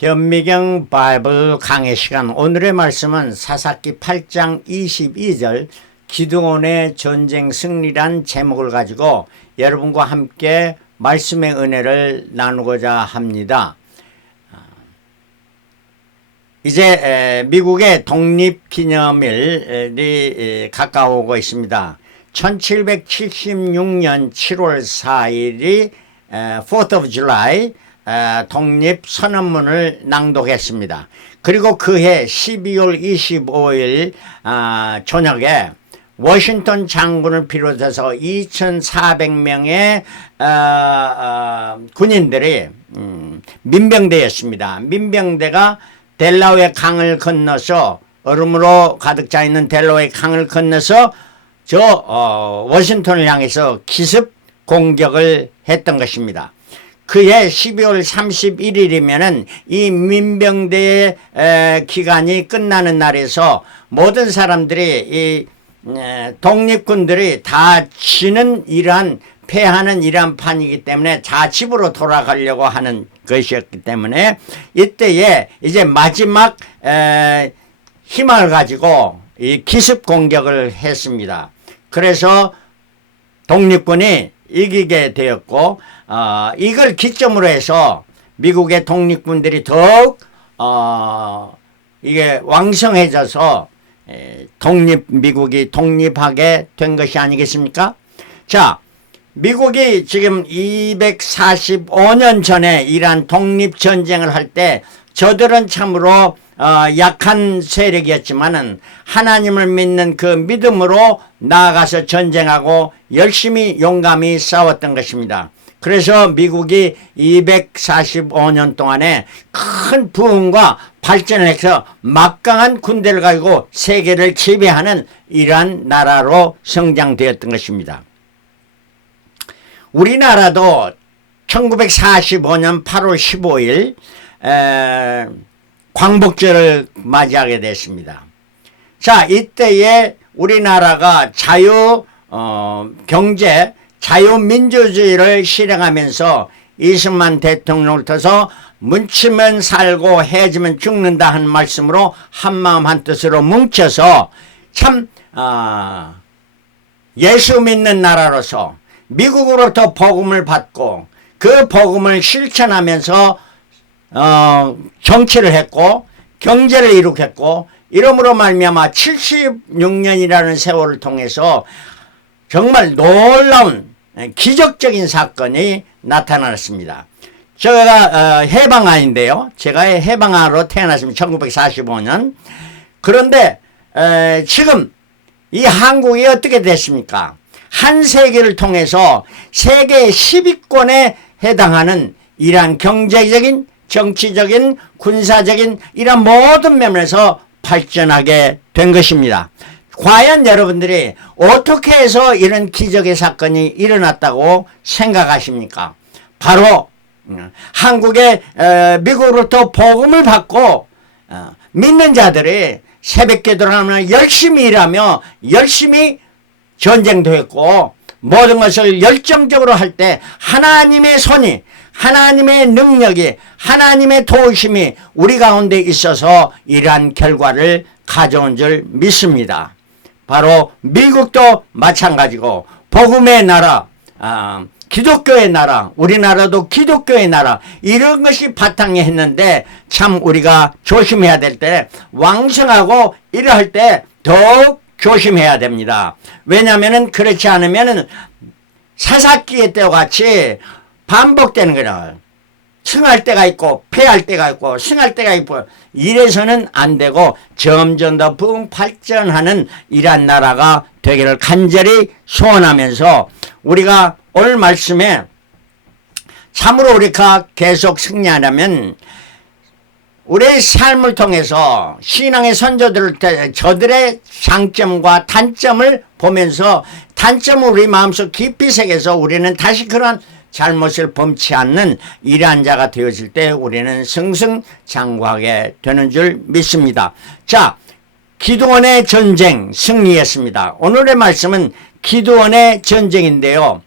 현미경 바이블 강해 시간. 오늘의 말씀은 사사기 8장 22절 기드온의 전쟁 승리란 제목을 가지고 여러분과 함께 말씀의 은혜를 나누고자 합니다. 이제 미국의 독립기념일이 가까워오고 있습니다. 1776년 7월 4일이 4th of July 독립선언문을 낭독했습니다. 그리고 그해 12월 25일 저녁에 워싱턴 장군을 비롯해서 2,400명의 군인들이 민병대였습니다. 민병대가 델라웨어 강을 건너서 얼음으로 가득 차 있는 델라웨어 강을 건너서 워싱턴을 향해서 기습 공격을 했던 것입니다. 그해 12월 31일이면은 이 민병대의 기간이 끝나는 날에서 모든 사람들이 이 독립군들이 다 지는 이러한 패하는 이러한 판이기 때문에 다 집으로 돌아가려고 하는 것이었기 때문에 이때에 이제 마지막 희망을 가지고 이 기습 공격을 했습니다. 그래서 독립군이 이기게 되었고 이걸 기점으로 해서 미국의 독립군들이 더욱 이게 왕성해져서 미국이 독립하게 된 것이 아니겠습니까? 자, 미국이 지금 245년 전에 이러한 독립전쟁을 할 때 저들은 참으로 약한 세력이었지만은 하나님을 믿는 그 믿음으로 나아가서 전쟁하고 열심히 용감히 싸웠던 것입니다. 그래서 미국이 245년 동안에 큰 부흥과 발전을 해서 막강한 군대를 가지고 세계를 지배하는 이러한 나라로 성장되었던 것입니다. 우리나라도 1945년 8월 15일 광복절을 맞이하게 됐습니다. 자, 이때에 우리나라가 경제, 자유민주주의를 실행하면서 이승만 대통령을 터서 뭉치면 살고 헤어지면 죽는다 한 말씀으로 한마음 한뜻으로 뭉쳐서 참 예수 믿는 나라로서 미국으로부터 복음을 받고 그 복음을 실천하면서 정치를 했고 경제를 이룩했고 이러므로 말미암아 76년이라는 세월을 통해서 정말 놀라운 기적적인 사건이 나타났습니다. 제가 해방아인데요. 제가 해방아로 태어났습니다. 1945년. 그런데 지금 이 한국이 어떻게 됐습니까? 한 세기를 통해서 세계 10위권에 해당하는 이러한 경제적인, 정치적인, 군사적인 이런 모든 면에서 발전하게 된 것입니다. 과연 여러분들이 어떻게 해서 이런 기적의 사건이 일어났다고 생각하십니까? 바로 한국의 미국으로부터 복음을 받고 믿는 자들이 새벽기도를 하며 열심히 일하며 열심히 전쟁도 했고 모든 것을 열정적으로 할 때 하나님의 손이, 하나님의 능력이, 하나님의 도우심이 우리 가운데 있어서 이러한 결과를 가져온 줄 믿습니다. 바로 미국도 마찬가지고 복음의 나라, 기독교의 나라, 우리나라도 기독교의 나라 이런 것이 바탕에 했는데 참 우리가 조심해야 될 때 왕성하고 이러할 때 더욱 조심해야 됩니다. 왜냐하면 그렇지 않으면 사사기의 때와 같이 반복되는 거라. 승할 때가 있고 패할 때가 있고 승할 때가 있고 이래서는 안 되고 점점 더 부흥 발전하는 이러한 나라가 되기를 간절히 소원하면서 우리가 오늘 말씀에 참으로 우리가 계속 승리하려면 우리의 삶을 통해서 신앙의 선조들을 저들의 장점과 단점을 보면서 단점을 우리 마음속 깊이 새겨서 우리는 다시 그런 잘못을 범치 않는 이러한 자가 되어질 때 우리는 승승장구하게 되는 줄 믿습니다. 자, 기드온의 전쟁 승리했습니다. 오늘의 말씀은 기드온의 전쟁인데요.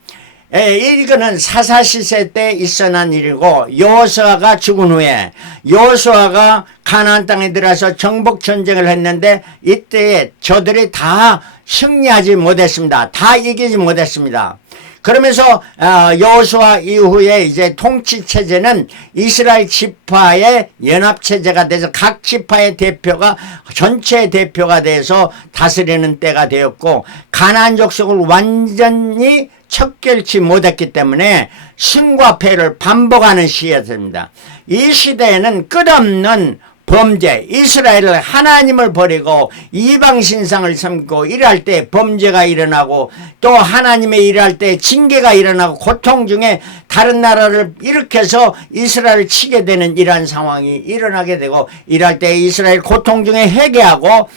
이거는 사사시세 때 있어난 일이고 여호수아가 죽은 후에 여호수아가 가나안 땅에 들어서 정복 전쟁을 했는데 이때 저들이 다 승리하지 못했습니다. 다 이기지 못했습니다. 그러면서 여호수아 이후에 이제 통치 체제는 이스라엘 지파의 연합 체제가 돼서 각 지파의 대표가 전체 대표가 돼서 다스리는 때가 되었고 가나안 족속을 완전히 척결치 못했기 때문에 승과 패를 반복하는 시대였습니다. 이 시대에는 끝없는 범죄, 이스라엘을 하나님을 버리고 이방신상을 섬기고 일할 때 범죄가 일어나고 또 하나님의 일할 때 징계가 일어나고 고통 중에 다른 나라를 일으켜서 이스라엘을 치게 되는 이러한 상황이 일어나게 되고 일할 때 이스라엘 고통 중에 회개하고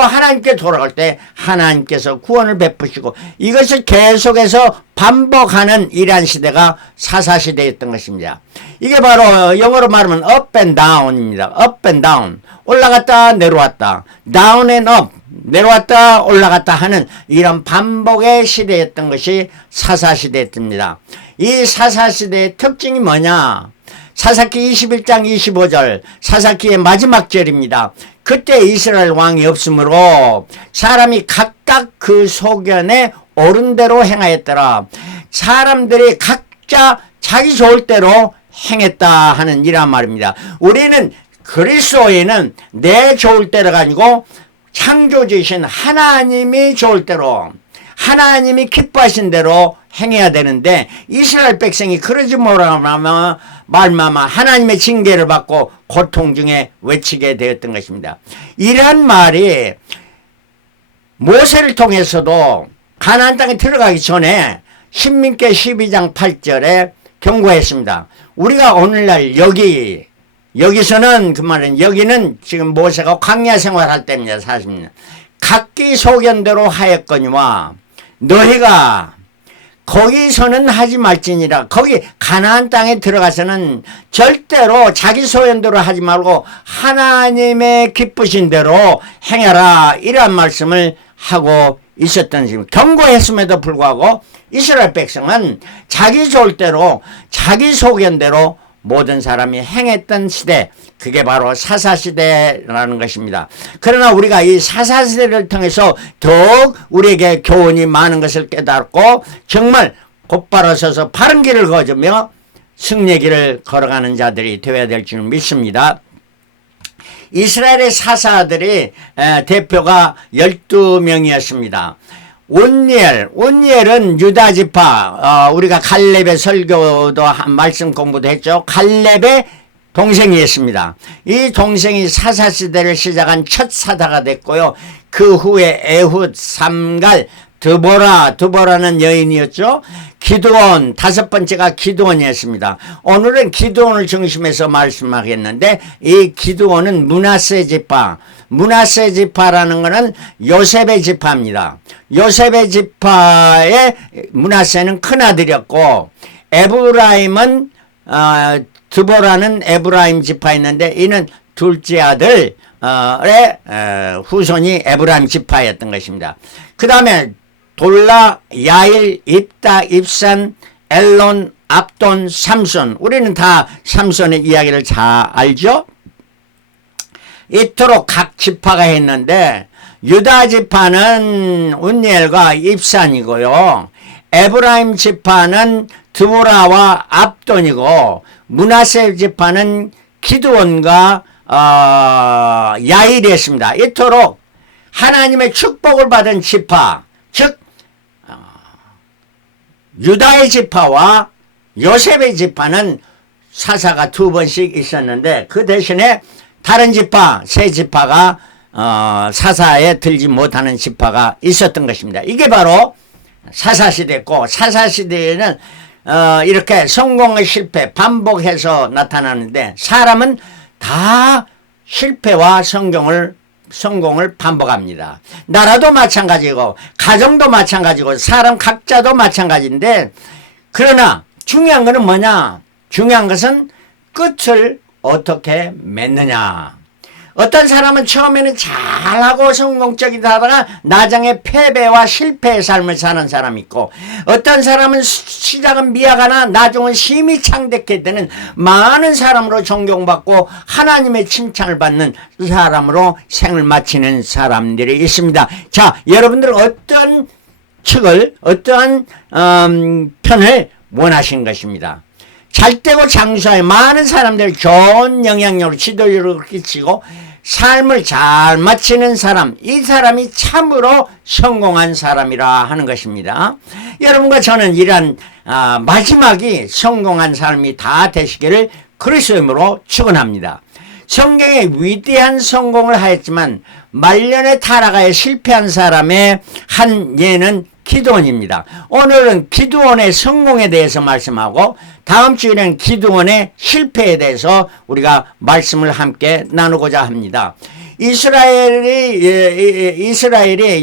하나님께 돌아갈 때 하나님께서 구원을 베푸시고 이것을 계속해서 반복하는 이러한 시대가 사사시대였던 것입니다. 이게 바로 영어로 말하면 up and down입니다. up and down. 올라갔다 내려왔다. down and up. 내려왔다 올라갔다 하는 이런 반복의 시대였던 것이 사사시대였습니다. 이 사사시대의 특징이 뭐냐? 사사기 21장 25절 사사기의 마지막 절입니다. 그때 이스라엘 왕이 없으므로 사람이 각각 그 소견에 옳은 대로 행하였더라. 사람들이 각자 자기 좋을 대로 행했다 하는 이란 말입니다. 우리는 그리스도인은 내 좋을 대로가 아니고 창조주이신 하나님이 좋을 대로 하나님이 기뻐하신 대로 행해야 되는데 이스라엘 백성이 그러지 못하면 말마마 하나님의 징계를 받고 고통 중에 외치게 되었던 것입니다. 이러한 말이 모세를 통해서도 가나안 땅에 들어가기 전에 신민기 12장 8절에 경고했습니다. 우리가 오늘날 여기서는 그 말은 여기는 지금 모세가 광야 생활할 때입니다. 40년. 각기 소견대로 하였거니와 너희가 거기서는 하지 말지니라. 거기 가나안 땅에 들어가서는 절대로 자기 소견대로 하지 말고 하나님의 기쁘신 대로 행해라. 이러한 말씀을 하고 있었던 지금 경고했음에도 불구하고 이스라엘 백성은 자기 좋을 대로 자기 소견대로 모든 사람이 행했던 시대, 그게 바로 사사시대라는 것입니다. 그러나 우리가 이 사사시대를 통해서 더욱 우리에게 교훈이 많은 것을 깨닫고 정말 곧바로 서서 바른 길을 거두며 승리의 길을 걸어가는 자들이 되어야 될 줄 믿습니다. 이스라엘의 사사들이 대표가 12명이었습니다. 온니엘은 유다 지파, 우리가 갈렙의 설교도 말씀 공부도 했죠. 갈렙의 동생이었습니다. 이 동생이 사사시대를 시작한 첫 사사가 됐고요. 그 후에 에훗, 삼갈, 드보라는 여인이었죠. 기드온, 다섯 번째가 기드온이었습니다. 오늘은 기드온을 중심해서 말씀하겠는데 이 기드온은 므낫세 지파라는 것은 요셉의 지파입니다. 요셉의 지파의 므낫세는 큰아들이었고 에브라임은 드보라는 에브라임 지파였는데 이는 둘째 아들의 후손이 에브라임 지파였던 것입니다. 그 다음에 돌라, 야일, 입다, 입산, 엘론, 압돈, 삼손. 우리는 다 삼손의 이야기를 잘 알죠? 이토록 각 지파가 했는데 유다 지파는 운니엘과 입산이고요. 에브라임 지파는 드보라와 압돈이고 므낫세 지파는 기드온과 야일이었습니다. 이토록 하나님의 축복을 받은 지파, 즉 유다의 지파와 요셉의 지파는 사사가 두 번씩 있었는데 그 대신에 다른 지파, 세 지파가 사사에 들지 못하는 지파가 있었던 것입니다. 이게 바로 사사시대고 사사시대에는 이렇게 성공의 실패 반복해서 나타나는데 사람은 다 실패와 성공을 반복합니다. 나라도 마찬가지고 가정도 마찬가지고 사람 각자도 마찬가지인데 그러나 중요한 것은 뭐냐? 중요한 것은 끝을 어떻게 맺느냐. 어떤 사람은 처음에는 잘하고 성공적이다 하다가 나중에 패배와 실패의 삶을 사는 사람이 있고, 어떤 사람은 시작은 미약하나 나중은 심히 창대케 되는 많은 사람으로 존경받고 하나님의 칭찬을 받는 사람으로 생을 마치는 사람들이 있습니다. 자, 여러분들은 어떤 측을, 어떠한 편을 원하신 것입니다. 잘되고 장수하여 많은 사람들이 좋은 영향력으로 지도력을 끼치고 삶을 잘 마치는 사람, 이 사람이 참으로 성공한 사람이라 하는 것입니다. 여러분과 저는 이러한 마지막이 성공한 삶이 다 되시기를 그리스도의 이름으로 축원합니다. 성경에 위대한 성공을 하였지만 말년에 타락하여 실패한 사람의 한 예는 기드온입니다. 오늘은 기드온의 성공에 대해서 말씀하고 다음 주에는 기드온의 실패에 대해서 우리가 말씀을 함께 나누고자 합니다. 이스라엘이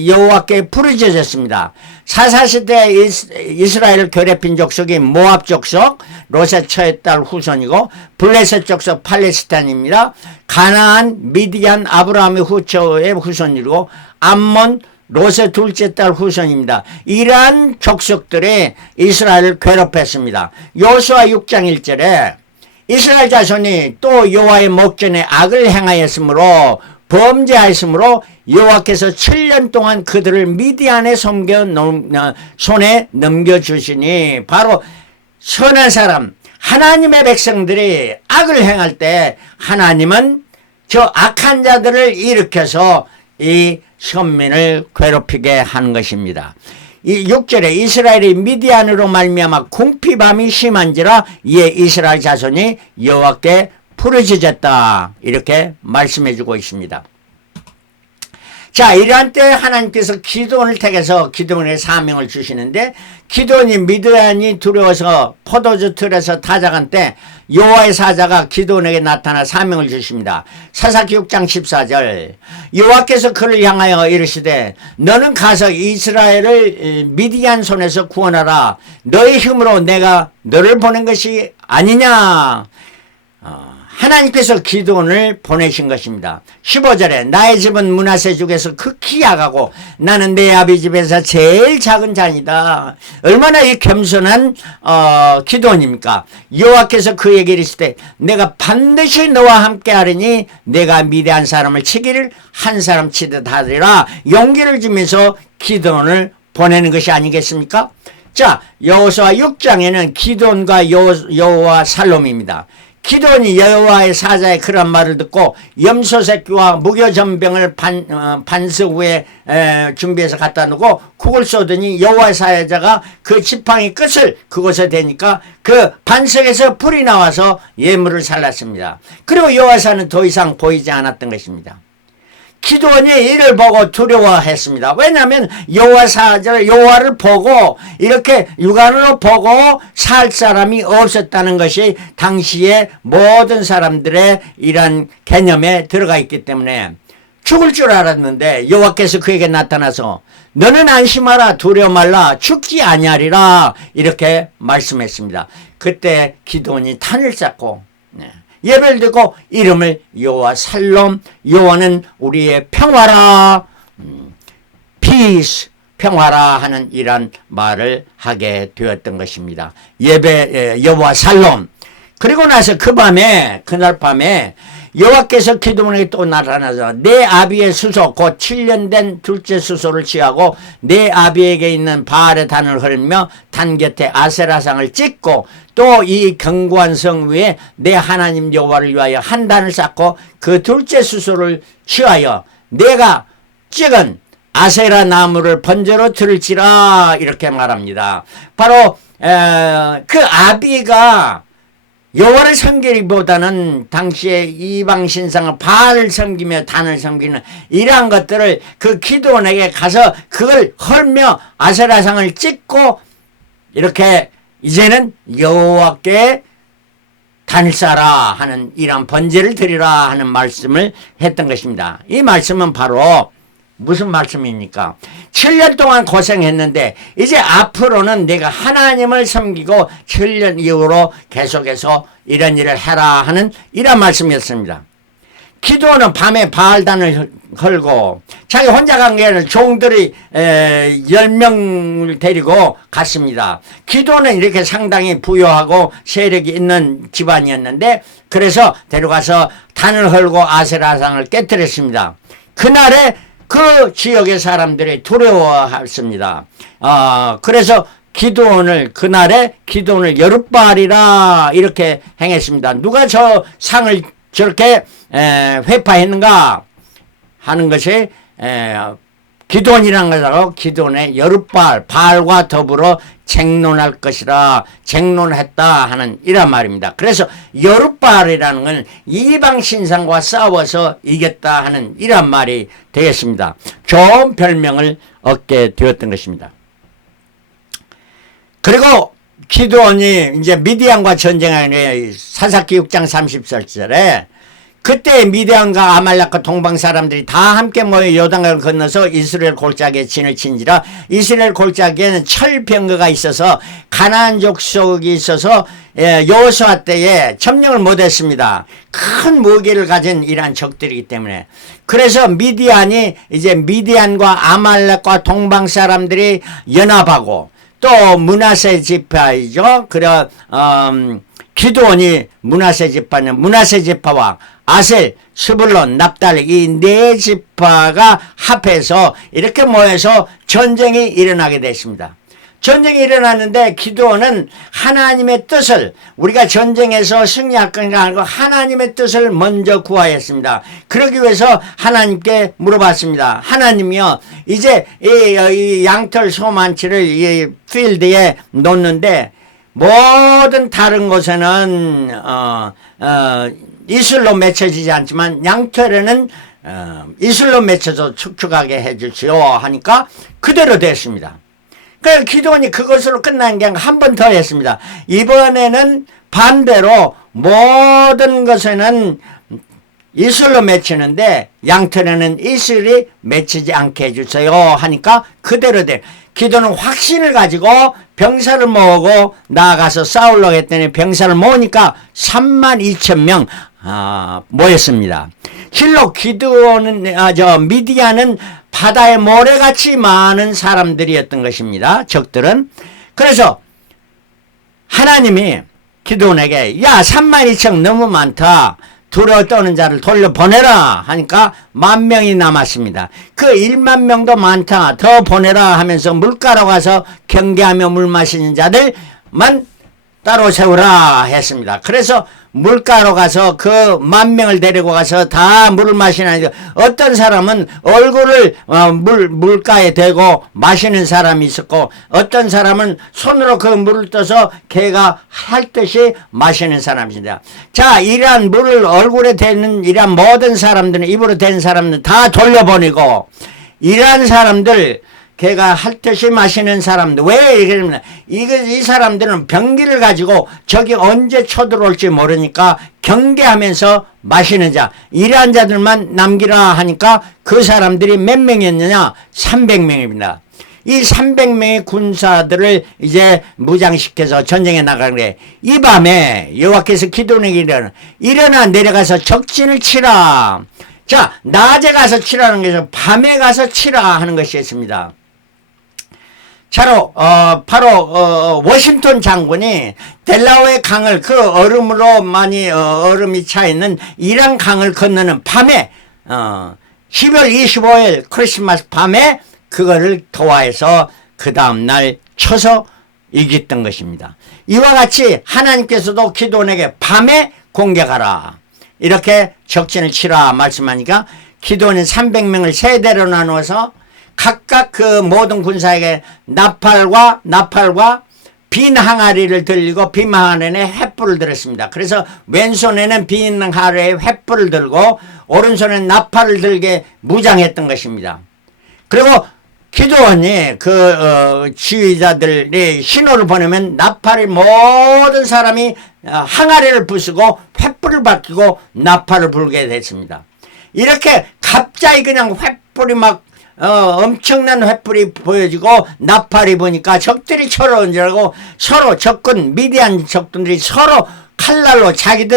여호와께 부르짖었습니다. 사사시대 이스라엘을 괴롭힌 족속이 모압 족속, 롯의 처의 딸 후손이고 블레셋 족속 팔레스타인입니다. 가나안, 미디안, 아브라함의 후처의 후손이고 암몬, 롯의 둘째 딸 후손입니다. 이러한 족속들이 이스라엘을 괴롭혔습니다. 여호수아 6장 1절에 이스라엘 자손이 또 여호와의 목전에 악을 행하였으므로 범죄하였으므로 여호와께서 7년 동안 그들을 미디안의 손에 넘겨주시니, 바로 선한 사람 하나님의 백성들이 악을 행할 때 하나님은 저 악한 자들을 일으켜서 이 선민을 괴롭히게 하는 것입니다. 이 6절에 이스라엘이 미디안으로 말미암아 궁핍함이 심한지라 이에 이스라엘 자손이 여호와께 부르짖었다, 이렇게 말씀해 주고 있습니다. 자, 이러한 때 하나님께서 기드온을 택해서 기드온의 사명을 주시는데, 기드온이 미디안이 두려워서 포도주 틀에서 타작한 때 여호와의 사자가 기드온에게 나타나 사명을 주십니다. 사사기 6장 14절, 여호와께서 그를 향하여 이르시되 너는 가서 이스라엘을 미디안 손에서 구원하라. 너의 힘으로 내가 너를 보낸 것이 아니냐. 하나님께서 기드온을 보내신 것입니다. 15절에 나의 집은 므낫세 족에서 극히 약하고 나는 내 아비 집에서 제일 작은 자니다. 얼마나 이 겸손한 기드온입니까? 여호와께서 그에게 이르시되 내가 반드시 너와 함께 하리니 내가 미디안 사람을 치기를 한 사람 치듯 하리라. 용기를 주면서 기드온을 보내는 것이 아니겠습니까? 자, 여호수아 6장에는 기드온과 여호와 살롬입니다. 기드온이 여호와의 사자의 그런 말을 듣고 염소 새끼와 무교전병을 반석 위에 준비해서 갖다 놓고 국을 쏘더니 여호와의 사자가 그 지팡이 끝을 그곳에 대니까 그 반석에서 불이 나와서 예물을 살랐습니다. 그리고 여호와의 사자는 더 이상 보이지 않았던 것입니다. 기드온이 이를 보고 두려워했습니다. 왜냐하면 여호와를 보고 이렇게 육안으로 보고 살 사람이 없었다는 것이 당시의 모든 사람들의 이런 개념에 들어가 있기 때문에 죽을 줄 알았는데 여호와께서 그에게 나타나서 너는 안심하라, 두려워 말라, 죽지 아니하리라, 이렇게 말씀했습니다. 그때 기드온이 탄을 쌓고 예배를 드고 이름을 여호와 살롬, 여호와는 우리의 평화라, peace, 평화라 하는 이런 말을 하게 되었던 것입니다. 여호와 살롬. 그리고 나서 그날 밤에 여호와께서 기드온에게 또 나타나서 내 아비의 수소 곧 7년 된 둘째 수소를 취하고 내 아비에게 있는 바알의 단을 흐르며 단 곁에 아세라상을 찍고 또 이 견고한 성 위에 내 하나님 여호와를 위하여 한 단을 쌓고 그 둘째 수소를 취하여 내가 찍은 아세라 나무를 번제로 들을지라, 이렇게 말합니다. 바로 그 아비가 여호와를 섬기기보다는 당시에 이방 신상을 바알을 섬기며 단을 섬기는 이러한 것들을 그 기드온에게 가서 그걸 헐며 아세라상을 찍고 이렇게 이제는 여호와께 단을 쌓아라 하는 이러한 번제를 드리라 하는 말씀을 했던 것입니다. 이 말씀은 바로 무슨 말씀입니까? 7년 동안 고생했는데 이제 앞으로는 내가 하나님을 섬기고 7년 이후로 계속해서 이런 일을 해라 하는 이런 말씀이었습니다. 기드온은 밤에 바알단을 헐고 자기 혼자 간 게 아니라 종들이 10명을 데리고 갔습니다. 기드온은 이렇게 상당히 부유하고 세력이 있는 집안이었는데 그래서 데려가서 단을 헐고 아세라상을 깨뜨렸습니다. 그날에 그 지역의 사람들이 두려워했습니다. 그래서 그날에 기드온을 여룻바알이라 이렇게 행했습니다. 누가 저 상을 저렇게 회파했는가 하는 것이 기드온이라는 것하고 기드온의 여룻바알, 바알과 더불어 쟁론할 것이라 쟁론했다 하는 이란 말입니다. 그래서 여룻바알이라는 건 이방 신상과 싸워서 이겼다 하는 이란 말이 되겠습니다. 좋은 별명을 얻게 되었던 것입니다. 그리고 기드온이 이제 미디안과 전쟁하는 사사기 6장 30절에 그때 미디안과 아말렉과 동방 사람들이 다 함께 모여 요단강을 건너서 이스라엘 골짜기에 진을 친지라. 이스라엘 골짜기에는 철병거가 있어서 가나안 족속이 있어서 여호수아 때에 점령을 못했습니다. 큰 무기를 가진 이러한 적들이기 때문에. 그래서 미디안이 이제 미디안과 아말렉과 동방 사람들이 연합하고 또 므낫세 지파이죠. 그래 기드온이 므낫세 지파는 므낫세 지파와 아셀, 스불론, 납달리 이 네 지파가 합해서 이렇게 모여서 전쟁이 일어나게 됐습니다. 전쟁이 일어났는데 기드온은 하나님의 뜻을 우리가 전쟁에서 승리할 건가 아니고 하나님의 뜻을 먼저 구하였습니다. 그러기 위해서 하나님께 물어봤습니다. 하나님이요, 이제 이 양털 소만치를 이 필드에 놓는데 모든 다른 곳에는 이슬로 맺혀지지 않지만 양털에는 이슬로 맺혀서 축축하게 해주시오 하니까 그대로 됐습니다. 그러니까 기드온이 그것으로 끝난 게 한 번 더 했습니다. 이번에는 반대로 모든 것에는 이슬로 맺히는데 양털에는 이슬이 맺히지 않게 해주세요 하니까 그대로 돼. 기드온은 확신을 가지고 병사를 모으고 나아가서 싸우려고 했더니 병사를 모으니까 32,000명 모였습니다. 실로 기드온은 미디안은 바다의 모래같이 많은 사람들이었던 것입니다. 적들은. 그래서 하나님이 기드온에게 32,000 너무 많다. 두려워 떠는 자를 돌려보내라 하니까 10,000명이 남았습니다. 그 10,000명도 많다. 더 보내라 하면서 물가로 가서 경계하며 물 마시는 자들만 따로 세우라 했습니다. 그래서 물가로 가서 그 10,000명을 데리고 가서 다 물을 마시는, 어떤 사람은 얼굴을 물가에 대고 마시는 사람이 있었고 어떤 사람은 손으로 그 물을 떠서 개가 핥듯이 마시는 사람입니다. 자, 이러한 물을 얼굴에 대는 이러한 모든 사람들은, 입으로 댄 사람들은 다 돌려보내고, 이러한 사람들 개가 핥듯이 마시는 사람들, 왜 이러냐면 이 사람들은 병기를 가지고 적이 언제 쳐들어올지 모르니까 경계하면서 마시는 자, 이러한 자들만 남기라 하니까 그 사람들이 몇 명이었느냐? 300명입니다. 이 300명의 군사들을 이제 무장시켜서 전쟁에 나가는데, 이 밤에 여호와께서 기드온에게 일어나 내려가서 적진을 치라. 자, 낮에 가서 치라는 것은 밤에 가서 치라 하는 것이었습니다. 바로 워싱턴 장군이 델라웨어 강을, 그 얼음으로 많이 얼음이 차 있는 이란 강을 건너는 밤에 12월 25일 크리스마스 밤에 그거를 도와해서 그 다음날 쳐서 이겼던 것입니다. 이와 같이 하나님께서도 기드온에게 밤에 공격하라 이렇게 적진을 치라 말씀하니까 기드온이 300명을 세 대로 나누어서 각각 그 모든 군사에게 나팔과 빈 항아리를 들리고 빈 항아리에 횃불을 들었습니다. 그래서 왼손에는 빈 항아리에 횃불을 들고 오른손에 나팔을 들게 무장했던 것입니다. 그리고 기드온이 지휘자들이 신호를 보내면 나팔이 모든 사람이 항아리를 부수고 횃불을 밝히고 나팔을 불게 됐습니다. 이렇게 갑자기 그냥 횃불이 막 엄청난 횃불이 보여지고 나팔이 보니까 적들이 쳐들어온 줄 알고 서로 미디안 적들이 서로 칼날로 자기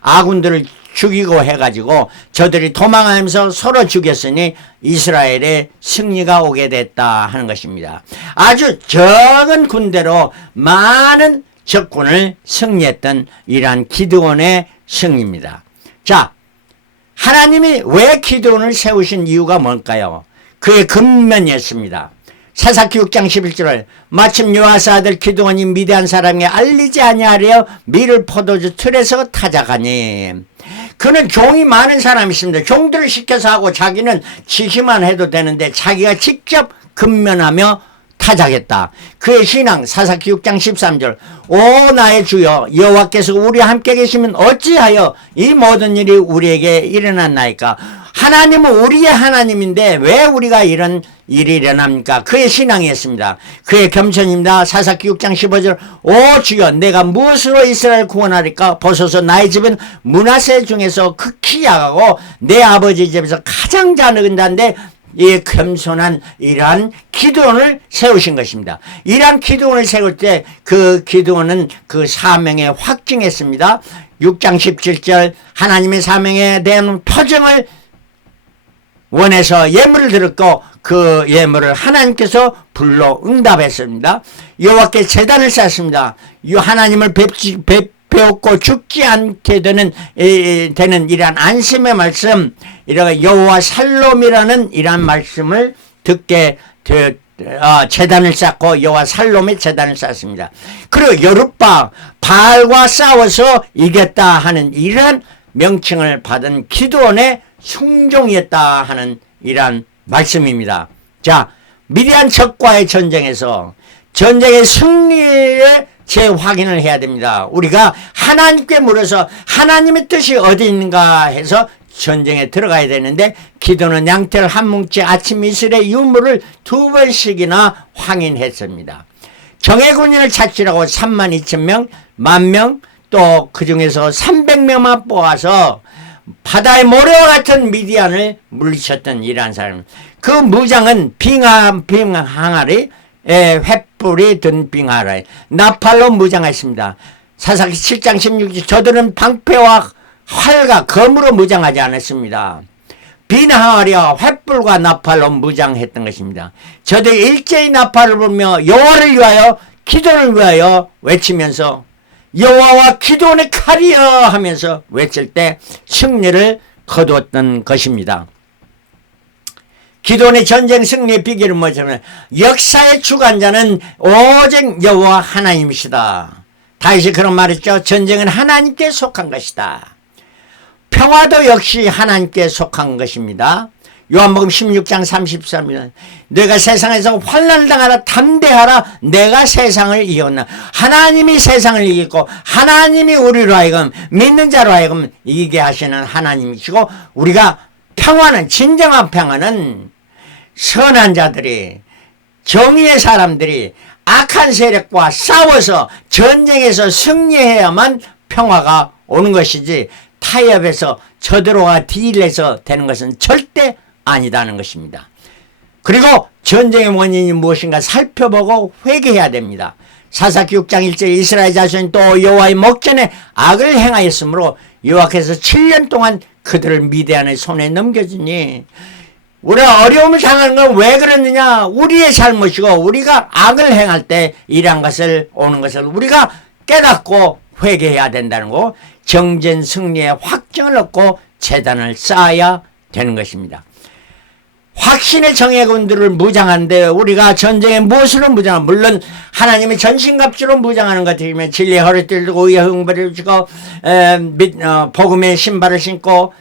아군들을 죽이고 해가지고 저들이 도망하면서 서로 죽였으니 이스라엘의 승리가 오게 됐다 하는 것입니다. 아주 적은 군대로 많은 적군을 승리했던 이러한 기드온의 승리입니다. 자, 하나님이 왜 기드온을 세우신 이유가 뭘까요? 그의 근면이었습니다. 사사기 6장 11절을 마침 요아스 아들 기드온이 미디안 사람에게 알리지 아니하려 밀을 포도주 틀에서 타작하니, 그는 종이 많은 사람이 있습니다. 종들을 시켜서 하고 자기는 지시만 해도 되는데 자기가 직접 근면하며 타작했다. 그의 신앙 사사기 6장 13절 오 나의 주여 여호와께서 우리와 함께 계시면 어찌하여 이 모든 일이 우리에게 일어났나이까. 하나님은 우리의 하나님인데 왜 우리가 이런 일이 일어납니까? 그의 신앙이었습니다. 그의 겸손입니다. 사사기 6장 15절 오 주여 내가 무엇으로 이스라엘 구원하리까. 보소서 나의 집은 므낫세 중에서 극히 약하고 내 아버지 집에서 가장 작은 자인데 이 겸손한 이러한 기드온을 세우신 것입니다. 이러한 기드온을 세울 때 그 기드온은 그 사명에 확증했습니다. 6장 17절 하나님의 사명에 대한 표정을 원해서 예물을 드렸고 그 예물을 하나님께서 불러 응답했습니다. 여호와께 제단을 쌓습니다. 하나님을 배웠고 죽지 않게 되는 이러한 안심의 말씀, 이런 여호와 살롬이라는 이러한 말씀을 듣게 제단을 쌓고 여호와 살롬의 제단을 쌓습니다. 그리고 여룻바 바알과 싸워서 이겼다 하는 이러한 명칭을 받은 기드온의 순종이었다 하는 이러한 말씀입니다. 자, 미디안 적과의 전쟁에서 전쟁의 승리의 재확인을 해야 됩니다. 우리가 하나님께 물어서 하나님의 뜻이 어디 있는가 해서 전쟁에 들어가야 되는데 기도는 양털 한 뭉치 아침 이슬의 유물을 2번씩이나 확인했습니다. 정예 군인을 찾으라고 32,000명, 10,000명, 또 그 중에서 300명만 뽑아서 바다의 모래와 같은 미디안을 물리쳤던 이러한 사람. 그 무장은 항아리, 횃불이 든 빙하리, 나팔로 무장했습니다. 사사기 7장 16절 저들은 방패와 활과 검으로 무장하지 않았습니다. 빈 항아리와 횃불과 나팔로 무장했던 것입니다. 저들이 일제히 나팔을 불며 여호와를 위하여 기도를 위하여 외치면서 여호와와 기도원의 칼이여 하면서 외칠 때 승리를 거두었던 것입니다. 기도원의 전쟁 승리의 비결은 뭐냐면 역사의 주관자는 오직 여호와 하나님이시다. 다윗이 그런 말했죠. 전쟁은 하나님께 속한 것이다. 평화도 역시 하나님께 속한 것입니다. 요한복음 16장 33절 내가 세상에서 환난을 당하라 담대하라 내가 세상을 이겼나. 하나님이 세상을 이겼고 하나님이 우리로 하여금 믿는 자로 하여금 이기게 하시는 하나님이시고, 우리가 평화는, 진정한 평화는 선한 자들이, 정의의 사람들이 악한 세력과 싸워서 전쟁에서 승리해야만 평화가 오는 것이지 타협해서 저들과 딜해서 되는 것은 절대 아니다는 것입니다. 그리고 전쟁의 원인이 무엇인가 살펴보고 회개해야 됩니다. 사사기 6장 1절 이스라엘 자손이 또 여호와의 목전에 악을 행하였으므로 여호와께서 7년 동안 그들을 미디안의 손에 넘겨주니, 우리가 어려움을 당하는 건 왜 그랬느냐? 우리의 잘못이고 우리가 악을 행할 때 이러한 것을 오는 것을 우리가 깨닫고 회개해야 된다는 거, 정전 승리의 확정을 얻고 재단을 쌓아야 되는 것입니다. 확신의 정예군들을 무장하는데 우리가 전쟁에 무엇으로 무장하냐? 물론 하나님의 전신갑주로 무장하는 것들이면 진리의 허리띠를 들고 의의 흥벌을 주고 복음의 신발을 신고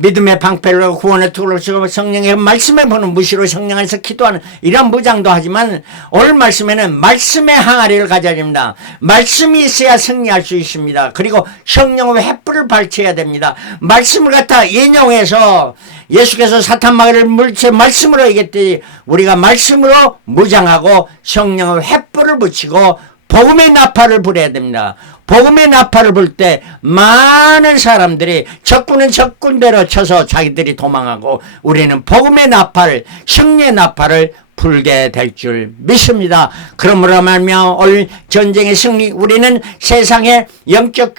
믿음의 방패를 하고 구원의 투구를 쓰고 성령의 말씀에 보는 무시로 성령 안에서 기도하는 이런 무장도 하지만, 오늘 말씀에는 말씀의 항아리를 가져야 됩니다. 말씀이 있어야 승리할 수 있습니다. 그리고 성령의 횃불을 발치해야 됩니다. 말씀을 갖다 인용해서 예수께서 사탄 마귀를 물리쳐 말씀으로 이겼더니 우리가 말씀으로 무장하고 성령의 횃불을 붙이고 복음의 나팔을 불어야 됩니다. 복음의 나팔을 불 때 많은 사람들이 적군은 적군대로 쳐서 자기들이 도망하고, 우리는 복음의 나팔, 승리의 나팔을 풀게 될 줄 믿습니다. 그러므로 말미암아 오늘 전쟁의 승리, 우리는 세상의 영적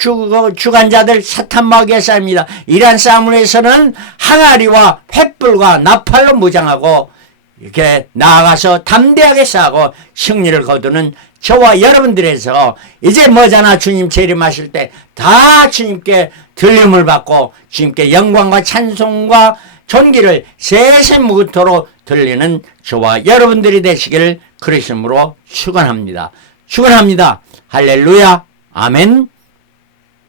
주관자들 사탄 마귀의 싸움입니다. 이러한 싸움을 위해서는 항아리와 횃불과 나팔로 무장하고 이렇게 나아가서 담대하게 싸우고 승리를 거두는 저와 여러분들에서 이제 머지않아 주님 재림하실 때 다 주님께 들림을 받고 주님께 영광과 찬송과 존귀를 세세무토록 들리는 저와 여러분들이 되시기를 그리스도로 축원합니다. 축원합니다. 할렐루야. 아멘.